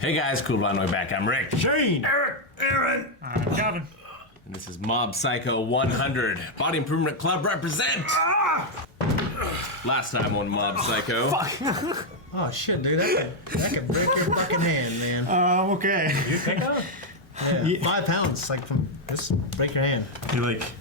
Hey guys, Cool Blind Way back. I'm Rick. Shane! Eric! Aaron! I'm Calvin. And this is Mob Psycho 100. Body Improvement Club represent! Last time on Mob Psycho. Fuck! Oh shit, dude, that could break your fucking hand, man. Okay. You pick up? Yeah, 5 pounds, like from just break your hand.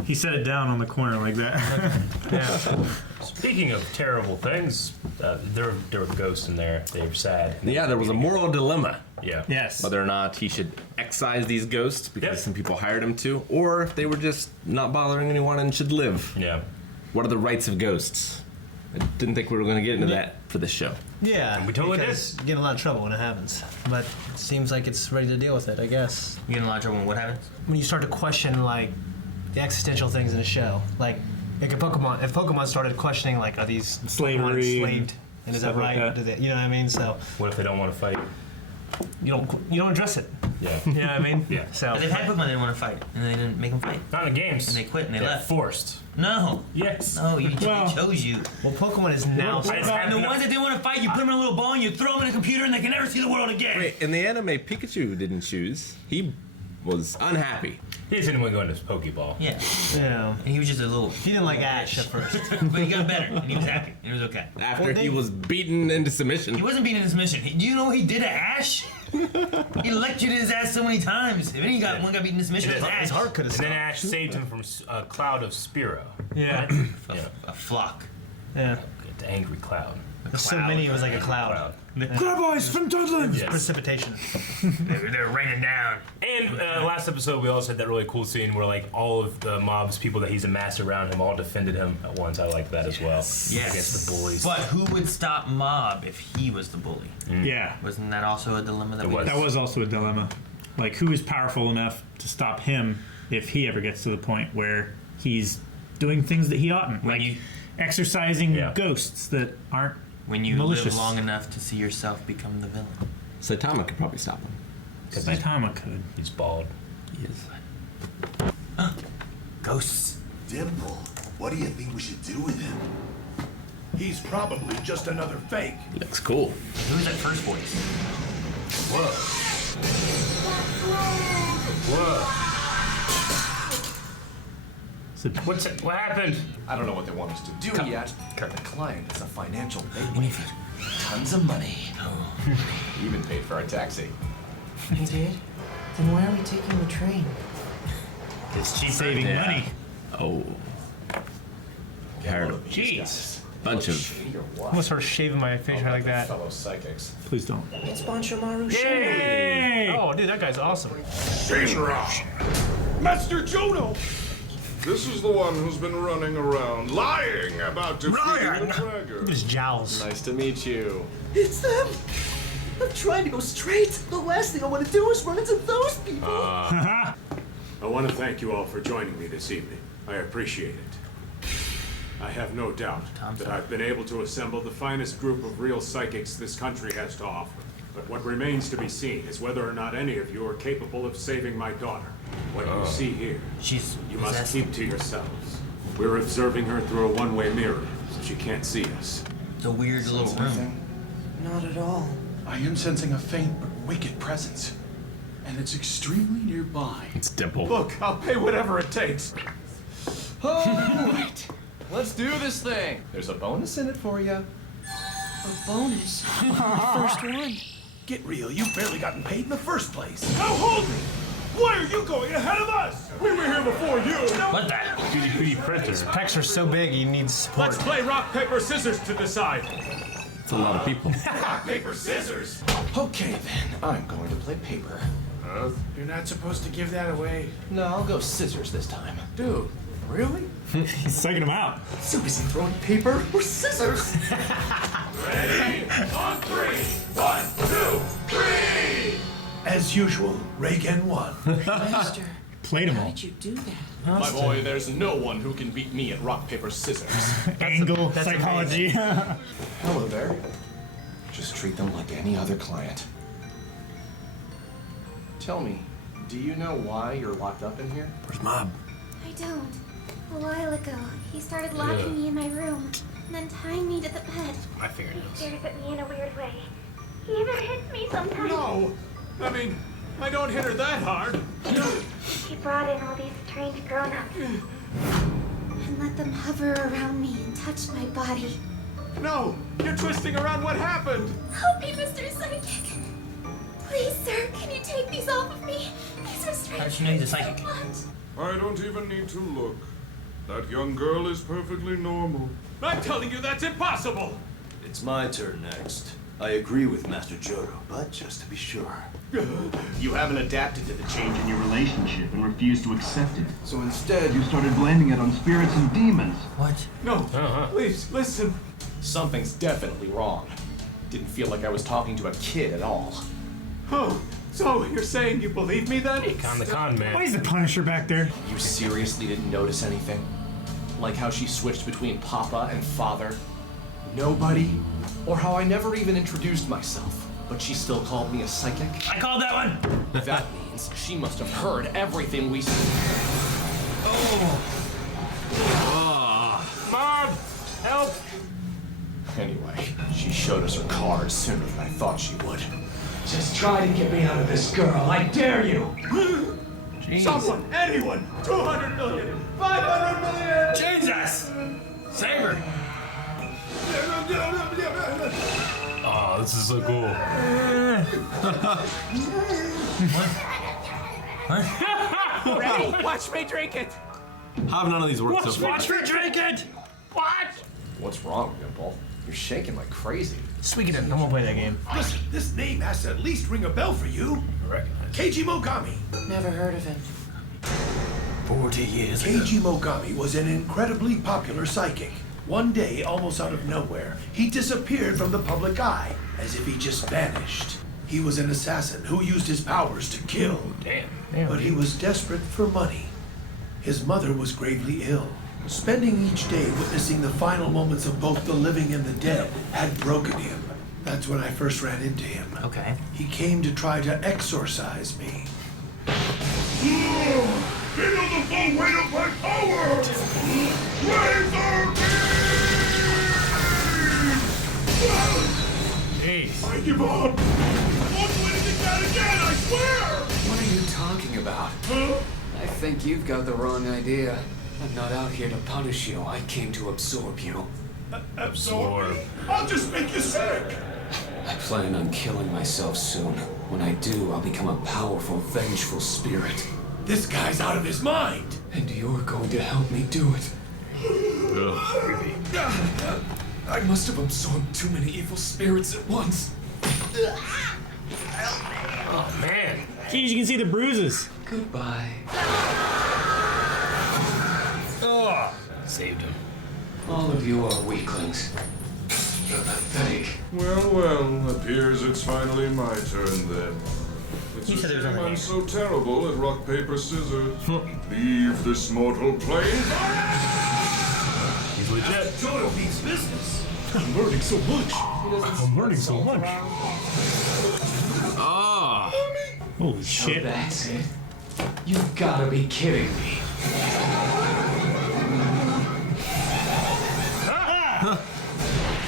He set it down on the corner like that. Yeah. Speaking of terrible things, there were ghosts in there. They were sad. Yeah, there was a moral dilemma. Yeah. Yes. Whether or not he should excise these ghosts because some people hired him to, or if they were just not bothering anyone and should live. Yeah. What are the rights of ghosts? I didn't think we were going to get into that for this show. Yeah. And we totally because you get in a lot of trouble when it happens. But it seems like it's ready to deal with it, I guess. You get in a lot of trouble when what happens? When you start to question, like, the existential things in the show. Like if Pokemon started questioning, like, are these Slavery Pokemon enslaved? And is that stuff like right? that. You know what I mean? So What if they don't want to fight? you don't address it. Yeah. You know what I mean? Yeah. So But they've had Pokemon that didn't want to fight, and they didn't make them fight. Not in the games. And they quit and they left. Forced. No. Yes. No, they chose you. well, Pokemon is now. And the ones that didn't want to fight, you put them in a little ball and you throw them in a computer and they can never see the world again. Wait, in the anime, Pikachu didn't choose. He was unhappy. He didn't want to go into his Pokeball. Yeah. Yeah. And he was just a little... He didn't like Ash at first. but he got better, and he was happy, and it was okay. After he was beaten into submission. He wasn't being in his mission. Do you know what he did to Ash? He lectured his ass so many times. If any one got beaten in this mission, it was Ash. His heart could have And then stopped. Ash saved him from a cloud of Spearow. Yeah. A flock. Yeah. The angry cloud. There's so many, it was like a cloud. Graboids from Dudland! Yes. Precipitation. They're raining down. And last episode, we also had that really cool scene where, like, all of the mob's people that he's amassed around him all defended him at once. I liked that as well. Yes. Against the bullies. But who would stop Mob if he was the bully? Yeah. Wasn't that also a dilemma that It we was. That was also a dilemma. Like, who is powerful enough to stop him if he ever gets to the point where he's doing things that he oughtn't? When Like, you- exercising Yeah. ghosts that aren't When you malicious. live long enough to see yourself become the villain. Saitama could probably stop him. Saitama could. He's bald. He is. Ghosts. Dimple, what do you think we should do with him? He's probably just another fake. Looks cool. Who's that first voice? What happened? I don't know what they want us to do yet. The client is a financial bigwig. Tons of money. He even paid for our taxi. He did? Then why are we taking the train? It's cheaper. Saving money. Oh. Tired of Jeez. bunch of... I'm gonna start shaving my facial hair like that. Fellow psychics. Please don't. It's Banchomaru Shin. Hey! Oh, dude, that guy's awesome. Shinra! Master Jono! This is the one who's been running around lying about defeating the dragon. His jowls. Nice to meet you. It's them! I'm trying to go straight. The last thing I want to do is run into those people. I want to thank you all for joining me this evening. I appreciate it. I have no doubt that I've been able to assemble the finest group of real psychics this country has to offer. But what remains to be seen is whether or not any of you are capable of saving my daughter. What you see here, She's you must possessed. keep to yourselves. We're observing her through a one-way mirror, so she can't see us. It's a weird little room. Not at all. I am sensing a faint but wicked presence, and it's extremely nearby. It's Dimple. Look, I'll pay whatever it takes. All right, let's do this thing. There's a bonus in it for you. A bonus. First one. Get real, you've barely gotten paid in the first place. Now hold me! Why are you going ahead of us? We were here before you! What the? 3D printer. Pecs are so big, he needs support. Let's play rock, paper, scissors to decide. It's a lot of people. Rock, paper, scissors! Okay then, I'm going to play paper. You're not supposed to give that away. No, I'll go scissors this time. Dude, really? He's psyching him out. So busy throwing paper or scissors? Ready? On 3. 1, 2, 3! As usual, Reagan won. Master, Played him how all. did you do that? My boy, there's no one who can beat me at rock, paper, scissors. Angle psychology. Hello there. Just treat them like any other client. Tell me, do you know why you're locked up in here? Where's Mob? I don't. A while ago, he started locking me in my room, and then tying me to the bed. My fingernails. He stares at me in a weird way. He even hits me sometimes. No! I mean, I don't hit her that hard. She brought in all these strange grown-ups and let them hover around me and touch my body. No, you're twisting around what happened. Help me, Mr. Psychic. Please, sir, can you take these off of me? These are strange. How'd you know he's a psychic? I don't even need to look. That young girl is perfectly normal. I'm telling you that's impossible! It's my turn next. I agree with Master Joro, but just to be sure. You haven't adapted to the change in your relationship and refused to accept it. So instead, you started blaming it on spirits and demons. What? No, please, listen. Something's definitely wrong. Didn't feel like I was talking to a kid at all. Oh, so you're saying you believe me then? Con the con man. Why is the Punisher back there? You seriously didn't notice anything? Like how she switched between Papa and Father? Nobody? Or how I never even introduced myself, but she still called me a psychic? I called that one. That means she must have heard everything we said. Mom, help! Anyway, she showed us her cards sooner than I thought she would. Just try to get me out of this, girl. I dare you. Someone, anyone, 200 million, 500 million! Jesus! Save her. Oh, this is so cool. Ready? Watch me drink it. How have none of these worked so far? Watch me drink it. What? What's wrong, Dimple? You're shaking like crazy. Speaking of, I'm gonna play that game. Listen, this name has to at least ring a bell for you. Keiji Mogami. Never heard of him. 40 years ago. Keiji Mogami was an incredibly popular psychic. One day, almost out of nowhere, he disappeared from the public eye, as if he just vanished. He was an assassin who used his powers to kill. Damn. But he was desperate for money. His mother was gravely ill. Spending each day witnessing the final moments of both the living and the dead had broken him. That's when I first ran into him. Okay. He came to try to exorcise me. Feel the full weight of my power! Jeez. I give up! Won't do anything bad again, I swear! What are you talking about? I think you've got the wrong idea. I'm not out here to punish you. I came to absorb you. Absorb me? I'll just make you sick! I plan on killing myself soon. When I do, I'll become a powerful, vengeful spirit. This guy's out of his mind! And you're going to help me do it. I must have absorbed too many evil spirits at once. Oh, man. Jeez, you can see the bruises. Goodbye. Oh, saved him. All of you are weaklings. You're pathetic. Well, appears it's finally my turn then. It's He a said it was shame only I'm me. so terrible at rock, paper, scissors. Leave this mortal plane. He's legit. Joro means business. I'm learning so much. I'm learning so much. Ah. Holy So shit. that's it? You've gotta be kidding me.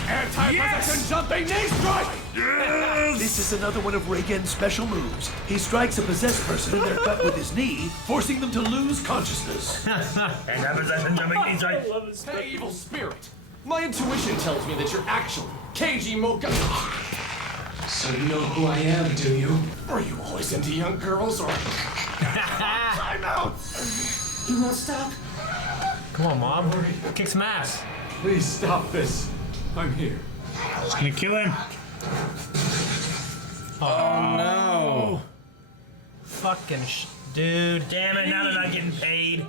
Anti-protection jumping knee strike! Yes! This is another one of Reigen's special moves. He strikes a possessed person in their gut with his knee, forcing them to lose consciousness. Anti-possession jumping knee strike. Hey, evil spirit! My intuition tells me that you're actually Keiji Mogami. So you know who I am, do you? Are you always into young girls, or... Time out! You won't stop? Come on, Mom. Kick some ass. Please stop this. I'm here. Just gonna kill him. Oh no. Fucking dude. Damn it, now they're not getting paid.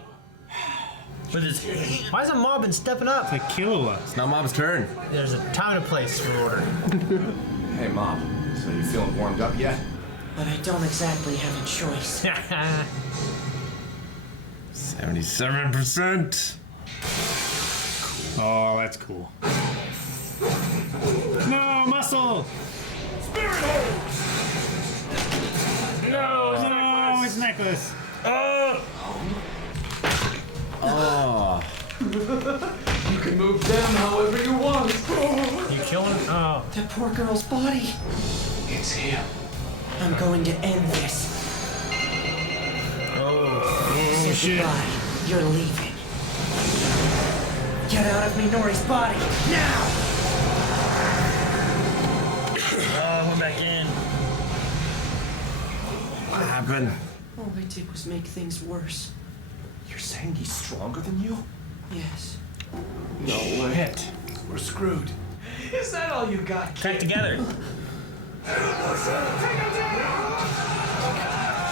With his, why hasn't Mom been stepping up? The Killua. It's now Mom's turn. There's a time and a place for order. Hey, Mom. So you feeling warmed up yet? But I don't exactly have a choice. 77%. Oh, that's cool. No, muscle! Spirit hold! No, his necklace. Oh. You can move them however you want. You killing? Oh. That poor girl's body. It's him. I'm going to end this. Oh, shit. Goodbye. You're leaving. Get out of Minori's body, now! Oh, we're back in. What happened? All I did was make things worse. You're saying he's stronger than you? Yes. No way. We're screwed. Is that all you got? Back together.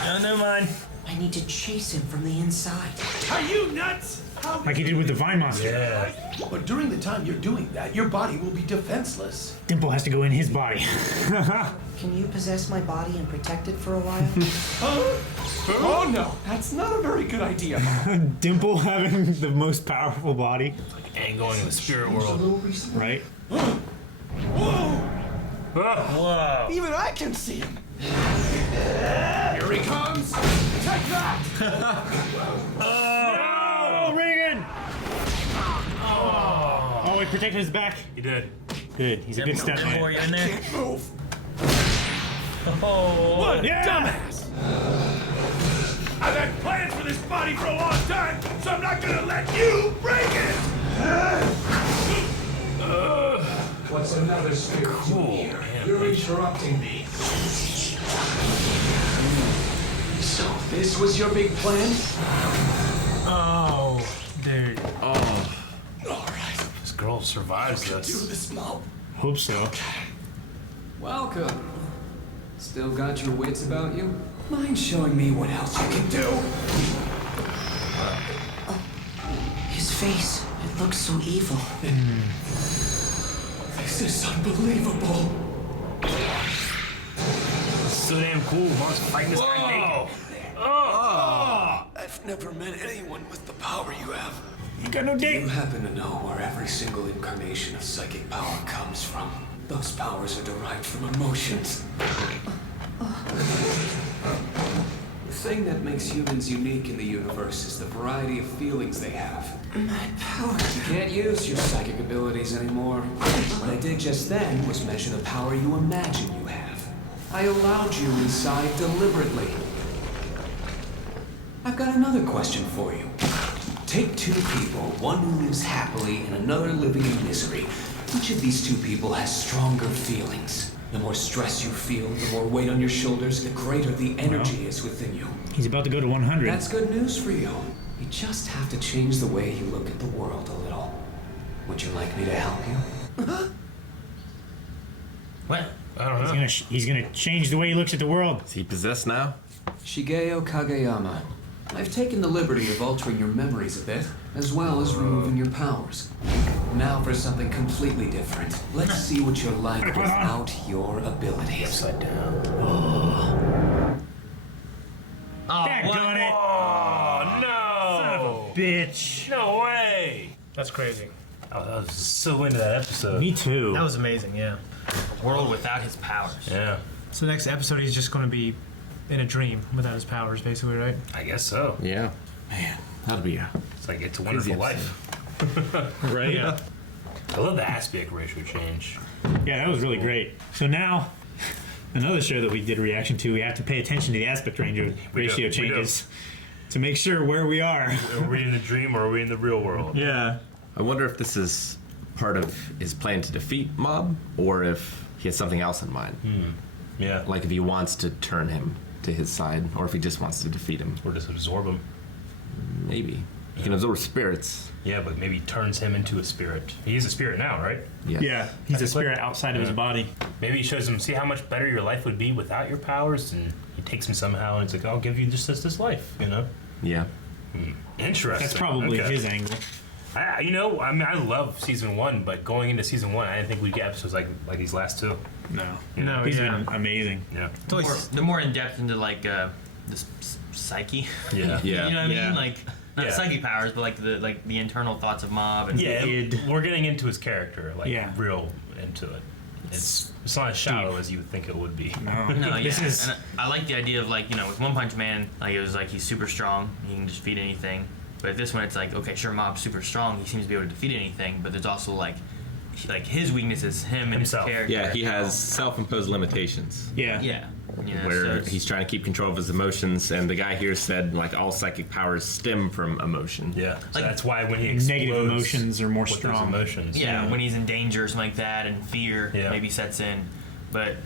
No, never mind. I need to chase him from the inside. Are you nuts? Like he did with the Vine Monster. Yeah. But during the time you're doing that, your body will be defenseless. Dimple has to go in his body. Can you possess my body and protect it for a while? Oh no, that's not a very good idea. Dimple having the most powerful body. And going in the spirit world. Right? Whoa. Even I can see him. Here he comes. Take that. Oh, Reagan! Oh, he protected his back. He did. Good. He's a good step Before man. you in there. Can't move. Oh. What Yeah. dumbass! I've had plans for this body for a long time, so I'm not gonna let you break it! What's another spirit doing here? You're interrupting me. So this was your big plan? Oh, dude. Oh. All right. This girl survives Do this. this, Mom. Hope so. Welcome. Still got your wits about you? Mind showing me what else you can do? His face, it looks so evil. This is unbelievable. So damn cool. Mom's fighting this guy naked. I've never met anyone with the power you have. You got no You dick. happen to know where every single incarnation of psychic power comes from. Those powers are derived from emotions. The thing that makes humans unique in the universe is the variety of feelings they have. My power. You can't use your psychic abilities anymore. What I did just then was measure the power you imagine you have. I allowed you inside deliberately. I've got another question for you. Take two people, one who lives happily and another living in misery. Which of these two people has stronger feelings? The more stress you feel, the more weight on your shoulders, the greater the energy is within you. He's about to go to 100. That's good news for you. You just have to change the way you look at the world a little. Would you like me to help you? What? I don't know. He's gonna change the way he looks at the world. Is he possessed now? Shigeo Kageyama. I've taken the liberty of altering your memories a bit, as well as removing your powers. Now for something completely different. Let's see what you're like without your abilities. Upside down. Oh, Daggone it. Oh, Son of no. a bitch. No way. That's crazy. I was so into that episode. Me too. That was amazing, yeah. A world without his powers. Yeah. So the next episode, he's just going to be in a dream without his powers, basically, right? I guess so. Yeah. Man, that'll be a It's like It's a Wonderful Life. Right? Yeah. I love the aspect ratio change. Yeah, that was really great. So now, another show that we did a reaction to, we have to pay attention to the aspect ratio changes to make sure where we are. Are we in the dream or are we in the real world? Yeah. I wonder if this is part of his plan to defeat Mob, or if he has something else in mind. Yeah. Like if he wants to turn him to his side, or if he just wants to defeat him. Or just absorb him. Maybe. He can absorb spirits. Yeah, but maybe turns him into a spirit. He is a spirit now, right? Yeah, he's a spirit outside of his body. Maybe he shows him, see how much better your life would be without your powers, and he takes him somehow, and it's like, I'll give you just this life, you know? Yeah. Interesting. That's probably Okay. his angle. I mean, I love season 1, but going into season 1, I didn't think we'd get episodes like these last two. No. No, He's yeah. been amazing. Yeah. They're more in depth into like the psyche. Yeah. Yeah. You know what I Yeah. mean? Like not psychic powers, but like the internal thoughts of Mob and Yeah, id. we're getting into his character, like real into it. It's not as shallow as you would think it would be. No. No, yeah. This is And I like the idea of like, you know, with One Punch Man, like it was like he's super strong, he can defeat anything. But this one, it's like, okay, sure, Mob's super strong, he seems to be able to defeat anything, but there's also like his weakness is him and Himself. his character. Yeah, he has self-imposed limitations. yeah. Yeah. Yeah, where so he's trying to keep control of his emotions, and the guy here said like all psychic powers stem from emotion. Yeah, so Like, that's why when he explodes, negative emotions are more with those strong. emotions. yeah, when he's in danger or something like that, and fear maybe sets in. But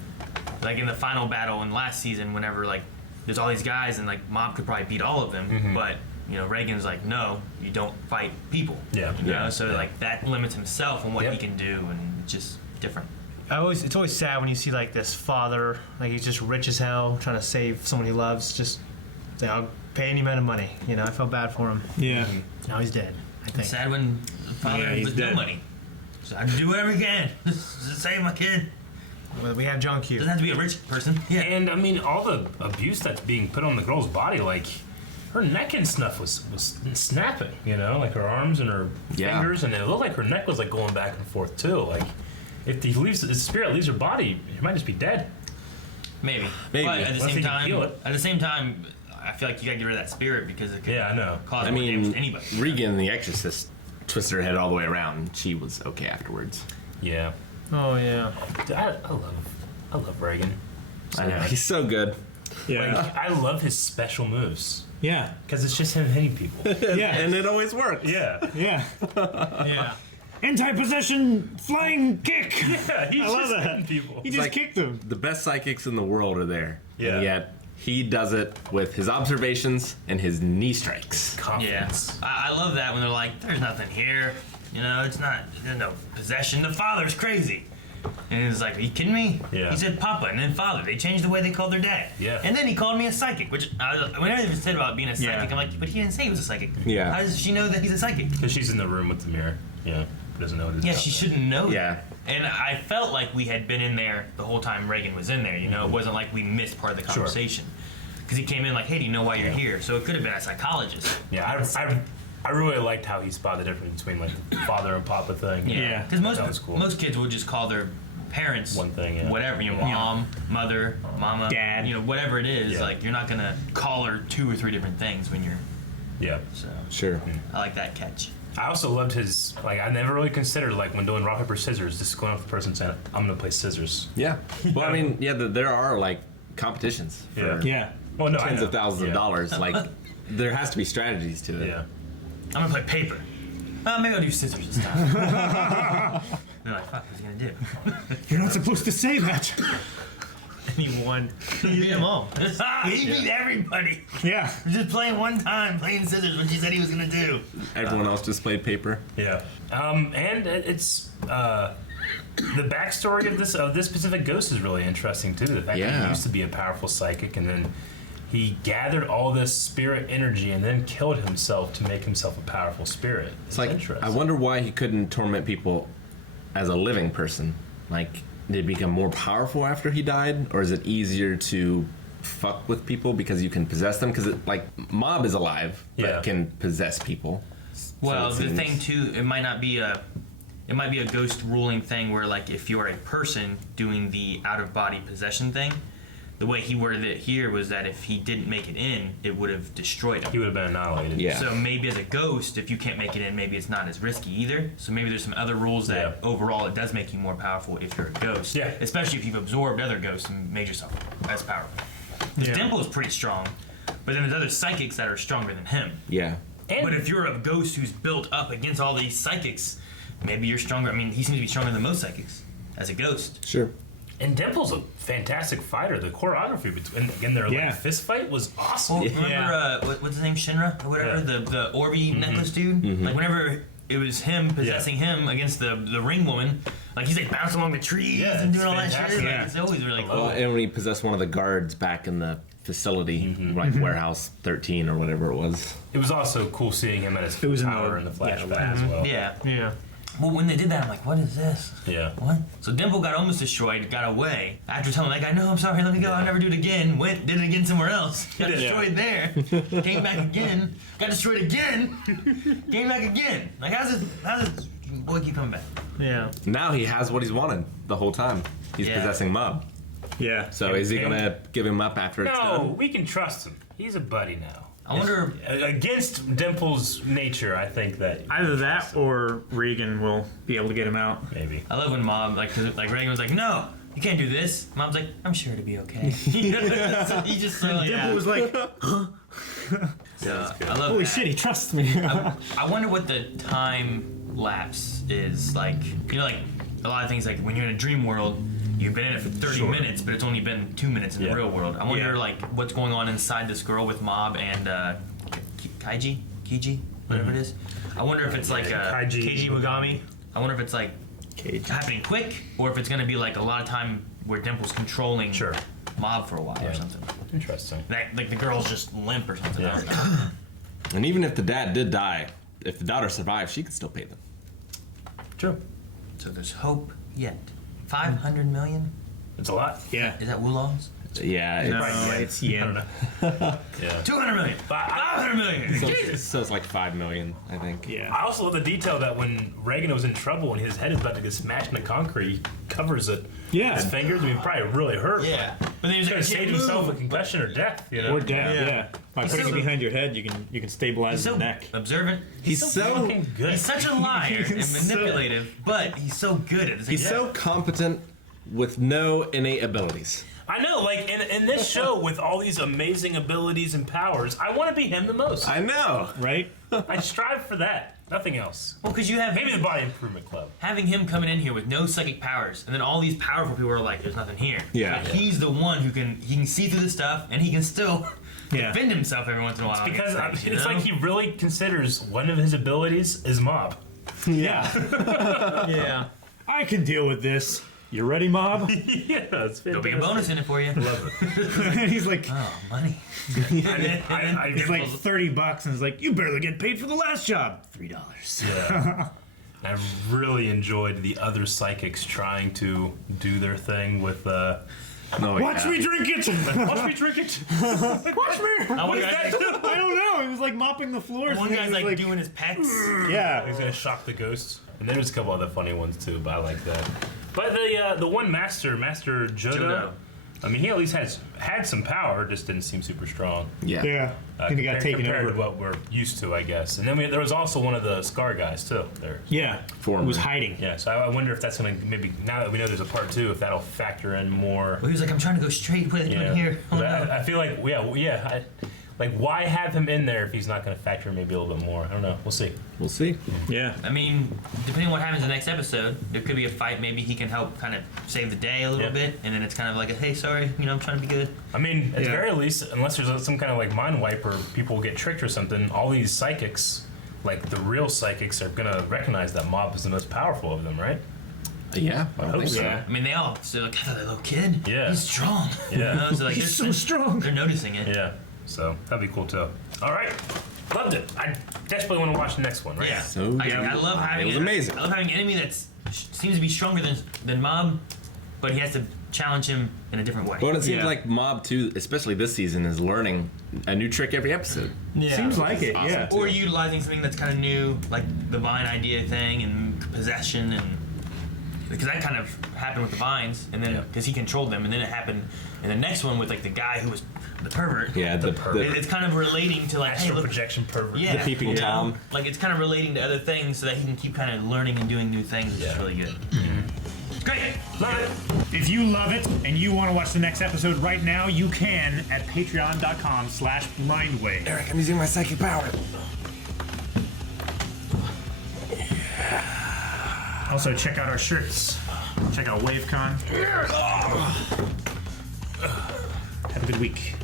like in the final battle in last season, whenever like there's all these guys and like Mob could probably beat all of them, but you know Reagan's like, no, you don't fight people. Yeah, you know, so like that limits himself on what he can do, and it's just different. It's always sad when you see like this father, like he's just rich as hell, trying to save someone he loves. Just say, I'll pay any amount of money. You know, I felt bad for him. Yeah. Now he's dead. I think. It's sad when the father with no money. So I do whatever he can to save my kid. Well, we have Junkie. Doesn't have to be a rich person. Yeah, and I mean all the abuse that's being put on the girl's body, like her neck and stuff was snapping. You know, like her arms and her fingers, and it looked like her neck was like going back and forth too. Like if his spirit leaves her body, he might just be dead. Maybe. But at the same time, I feel like you gotta get rid of that spirit because it could cause more damage to anybody. Regan the Exorcist twisted her head all the way around, and she was okay afterwards. Yeah. Oh yeah. Dude, I love Reagan. I know he's so good. Yeah. Like, I love his special moves. Yeah. Because it's just him hitting people. Yeah. And it always works. Yeah. Yeah. Yeah. Anti-possession flying kick. Yeah, he's I love just that. hitting people. He just kicked them. The best psychics in the world are there. Yeah. And yet he does it with his observations and his knee strikes. Confidence. Yeah. I love that when they're like, there's nothing here. You know, there's no possession. The father's crazy. And he's like, are you kidding me? Yeah. He said Papa and then Father. They changed the way they called their dad. Yeah. And then he called me a psychic, which whenever he said about being a psychic, I'm like, but he didn't say he was a psychic. Yeah. How does she know that he's a psychic? Because she's in the room with the mirror. Yeah. Doesn't know what it is. Yeah, she shouldn't know. Yeah. And I felt like we had been in there the whole time Reagan was in there. You know, it wasn't like we missed part of the conversation. Because he came in like, hey, do you know why you're here? So it could have been a psychologist. Yeah, I really liked how he spotted the difference between like the father and papa thing. Yeah. Because most kids will just call their parents one thing, whatever, you know, mom, mother, mama, dad, you know, whatever it is. Like you're not gonna call her 2 or 3 different things when you're. Yeah. So sure. I like that catch. I also loved his, like, I never really considered, like, when doing rock, paper, scissors, just going up to the person saying, I'm going to play scissors. Yeah. Well, I mean, there are, like, competitions for Well, no, tens of thousands of dollars. Like, there has to be strategies to it. Yeah. I'm going to play paper. Maybe I'll do scissors this time. They're like, fuck, what's he going to do? You're not supposed to say that. And he won. He beat them all. He beat everybody. Yeah. Just playing one time, playing scissors, when she said he was going to do. Everyone else just played paper. Yeah. And it's the backstory of this specific ghost is really interesting too. The fact that he used to be a powerful psychic, and then he gathered all this spirit energy and then killed himself to make himself a powerful spirit. It's like, I wonder why he couldn't torment people as a living person. Like, did it become more powerful after he died, or is it easier to fuck with people because you can possess them? Because like Mob is alive, but can possess people. Well, the thing too, it might be a ghost ruling thing where like if you're a person doing the out of body possession thing, the way he worded it here was that if he didn't make it in, it would have destroyed him. He would have been annihilated. Yeah. So maybe as a ghost, if you can't make it in, maybe it's not as risky either. So maybe there's some other rules that overall it does make you more powerful if you're a ghost. Yeah. Especially if you've absorbed other ghosts and made yourself as powerful. Because Dimple is pretty strong, but then there's other psychics that are stronger than him. Yeah. But if you're a ghost who's built up against all these psychics, maybe you're stronger. I mean, he seems to be stronger than most psychics as a ghost. Sure. And Dimple's a fantastic fighter. The choreography between their like, fist fight was awesome. Well, remember what's his name, Shinra or whatever, the Orby necklace dude. Like whenever it was him possessing him against the ring woman, like he's like bouncing along the trees and doing all that shit. Like, it's always really cool. Well, and when he possessed one of the guards back in the facility, like Warehouse 13 or whatever it was. It was also cool seeing him at his full power in the flashback as well. Yeah. Well, when they did that, I'm like, what is this? Yeah. What? So Dimple got almost destroyed, got away. After telling that guy, no, I'm sorry, let me go, I'll never do it again. Did it again somewhere else. Got destroyed there. Came back again. Got destroyed again. Came back again. Like, how's this boy keep coming back? Yeah. Now he has what he's wanted the whole time. He's possessing Mob. Yeah. So is he going to give him up after it's done? No, we can trust him. He's a buddy now. I wonder against Dimple's nature. I think that either that or Regan will be able to get him out. Maybe. I love when Mom, like Reagan was like, no, you can't do this. Mom's like, I'm sure it'll be okay. He just Dimple was like, huh? So, I love holy that. shit, he trusts me. I wonder what the time lapse is like. You know, like a lot of things, like when you're in a dream world, you've been in it for 30 minutes, but it's only been 2 minutes in the real world. I wonder, like, what's going on inside this girl with Mob and Kiji, whatever it is. I wonder if it's like Keiji Mogami. I wonder if it's like happening quick, or if it's going to be like a lot of time where Dimple's controlling Mob for a while or something. Interesting. Like the girl's just limp or something. I don't know. And even if the dad did die, if the daughter survived, she could still pay them. True. So there's hope yet. 500 million? It's a lot. Yeah. Is that Wulongs? Yeah, it's yen. Yeah. 200 million. 500 million. So it's like 5 million, I think. Yeah. I also love the detail that when Reagan was in trouble and his head is about to get smashed into concrete, he covers it with his fingers. I mean, probably really hurt. Yeah. But he was going to save himself a concussion or death, you know? Or death, yeah. By putting it behind your head, you can stabilize the neck. Observant. He's so fucking good. He's such a liar and manipulative, but he's so good at it. He's so competent with no innate abilities. I know, like, in this show with all these amazing abilities and powers, I want to be him the most. I know, right? I strive for that. Nothing else. Well, because you have maybe the Body Improvement Club. Having him coming in here with no psychic powers, and then all these powerful people are like, "There's nothing here." Yeah. But he's the one who can see through the stuff, and he can still defend himself every once in a while. It's because against things, it's like he really considers one of his abilities is Mob. Yeah. Yeah. I can deal with this. You ready, Mob? Yeah, it's There'll be a bonus in it for you. Love it. And he's like, oh, money. It's like $30, and he's like, you barely get paid for the last job. $3. Yeah. I really enjoyed the other psychics trying to do their thing with. Watch me drink it. Watch me drink it. Watch me. What is that? I don't know. He was like mopping the floors. One and guy's he was like doing his pecs. Yeah. He's gonna shock the ghosts. And there's a couple other funny ones too, but I like that. But the one Master Jodo, I mean, he at least had some power, just didn't seem super strong. Yeah. And he got taken compared over. to what we're used to, I guess. And then there was also one of the Scar guys too. There. Yeah. Who was hiding. Yeah. So I wonder if that's gonna maybe now that we know there's a part 2, if that'll factor in more. Well, he was like, I'm trying to go straight. What are they doing here? Oh, no. I feel like like why have him in there if he's not going to factor in maybe a little bit more? I don't know. We'll see. We'll see. Yeah. I mean, depending on what happens in the next episode, there could be a fight. Maybe he can help kind of save the day a little bit, and then it's kind of like, hey, sorry, I'm trying to be good. I mean, at the very least, unless there's some kind of like mind wipe or people get tricked or something, all these psychics, like the real psychics, are going to recognize that Mob is the most powerful of them, right? Yeah, I hope so. I mean, they all. So like, that little kid. Yeah. He's strong. Yeah. So, like, He's so strong. They're noticing it. Yeah. So that'd be cool too. All right. Loved it. I desperately want to watch the next one, right? Yeah. So I love having it was amazing. I love having an enemy that seems to be stronger than Mob, but he has to challenge him in a different way. Well, it seems like Mob 2, especially this season, is learning a new trick every episode. Yeah. Seems like it, awesome yeah. too. Or utilizing something that's kind of new, like the vine idea thing and possession, and because that kind of happened with the vines, and then because he controlled them, and then it happened in the next one with like the guy who was the pervert. Yeah, the pervert. It's kind of relating to like Astral projection pervert. Yeah, The peeping Tom. Like it's kind of relating to other things so that he can keep kind of learning and doing new things, which is really good. Great, love it. If you love it and you want to watch the next episode right now, you can at patreon.com/blindway. Eric, I'm using my psychic power. Also, check out our shirts. Check out WaveCon. Have a good week.